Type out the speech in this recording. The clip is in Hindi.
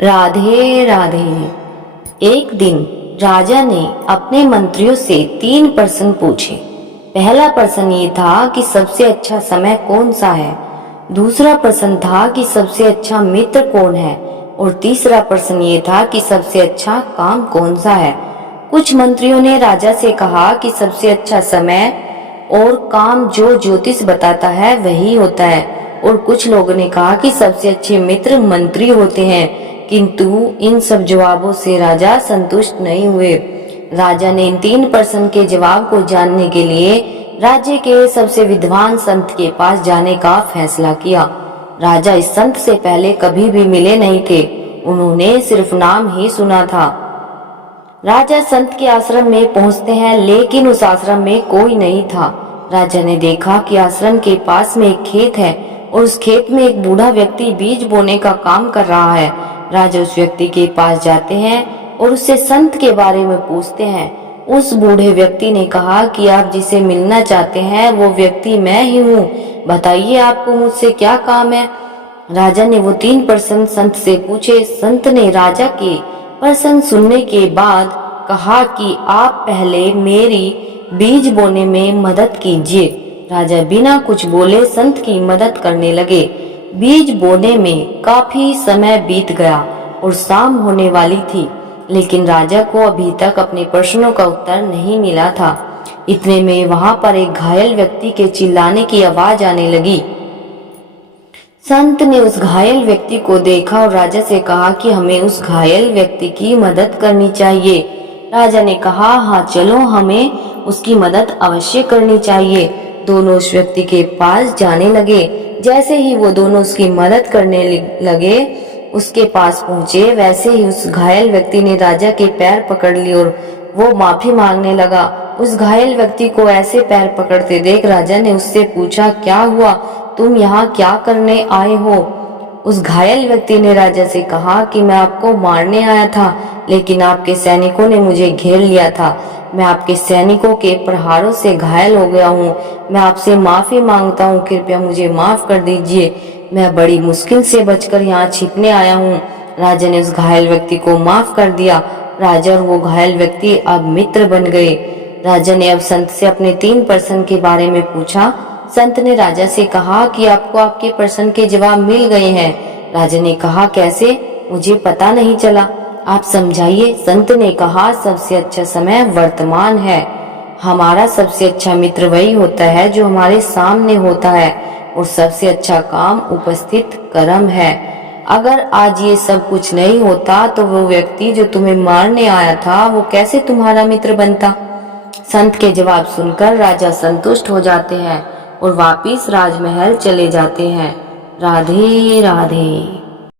राधे राधे। एक दिन राजा ने अपने मंत्रियों से 3 प्रश्न पूछे। पहला प्रश्न ये था कि सबसे अच्छा समय कौन सा है। दूसरा प्रश्न था कि सबसे अच्छा मित्र कौन है, और तीसरा प्रश्न ये था कि सबसे अच्छा काम कौन सा है। कुछ मंत्रियों ने राजा से कहा कि सबसे अच्छा समय और काम जो ज्योतिष बताता है वही होता है, और कुछ लोगों ने कहा कि सबसे अच्छे मित्र मंत्री होते हैं। किंतु इन सब जवाबों से राजा संतुष्ट नहीं हुए। राजा ने इन 3 प्रश्न के जवाब को जानने के लिए राज्य के सबसे विद्वान संत के पास जाने का फैसला किया। राजा इस संत से पहले कभी भी मिले नहीं थे, उन्होंने सिर्फ नाम ही सुना था। राजा संत के आश्रम में पहुंचते हैं, लेकिन उस आश्रम में कोई नहीं था। राजा ने देखा कि आश्रम के पास में एक खेत है, और उस खेत में एक बूढ़ा व्यक्ति बीज बोने का काम कर रहा है। राजा उस व्यक्ति के पास जाते हैं और उससे संत के बारे में पूछते हैं। उस बूढ़े व्यक्ति ने कहा कि आप जिसे मिलना चाहते हैं वो व्यक्ति मैं ही हूँ, बताइए आपको मुझसे क्या काम है। राजा ने वो 3 प्रश्न संत से पूछे। संत ने राजा के प्रश्न सुनने के बाद कहा कि आप पहले मेरी बीज बोने में मदद कीजिए। राजा बिना कुछ बोले संत की मदद करने लगे। बीज बोने में काफी समय बीत गया और शाम होने वाली थी, लेकिन राजा को अभी तक अपने प्रश्नों का उत्तर नहीं मिला था। इतने में वहां पर एक घायल व्यक्ति के चिल्लाने की आवाज आने लगी। संत ने उस घायल व्यक्ति को देखा और राजा से कहा कि हमें उस घायल व्यक्ति की मदद करनी चाहिए। राजा ने कहा, हाँ चलो, हमें उसकी मदद अवश्य करनी चाहिए। दोनों उस व्यक्ति के पास जाने लगे। जैसे ही वो दोनों उसकी मदद करने लगे, उसके पास पहुंचे, वैसे ही उस घायल व्यक्ति ने राजा के पैर पकड़ लिए और वो माफी मांगने लगा। उस घायल व्यक्ति को ऐसे पैर पकड़ते देख राजा ने उससे पूछा, क्या हुआ, तुम यहाँ क्या करने आए हो। उस घायल व्यक्ति ने राजा से कहा कि मैं आपको मारने आया था, लेकिन आपके सैनिकों ने मुझे घेर लिया था। मैं आपके सैनिकों के प्रहारों से घायल हो गया हूँ। मैं आपसे माफी मांगता हूँ, कृपया मुझे माफ कर दीजिए। मैं बड़ी मुश्किल से बचकर यहाँ छिपने आया हूँ। राजा ने उस घायल व्यक्ति को माफ कर दिया। राजा और वो घायल व्यक्ति अब मित्र बन गए। राजा ने अब संत से अपने 3 प्रश्न के बारे में पूछा। संत ने राजा से कहा कि आपको आपके प्रश्न के जवाब मिल गए हैं। राजा ने कहा, कैसे, मुझे पता नहीं चला, आप समझाइए। संत ने कहा, सबसे अच्छा समय वर्तमान है। हमारा सबसे अच्छा मित्र वही होता है जो हमारे सामने होता है, और सबसे अच्छा काम उपस्थित कर्म है। अगर आज ये सब कुछ नहीं होता तो वो व्यक्ति जो तुम्हें मारने आया था वो कैसे तुम्हारा मित्र बनता। संत के जवाब सुनकर राजा संतुष्ट हो जाते हैं और वापिस राजमहल चले जाते हैं। राधे राधे।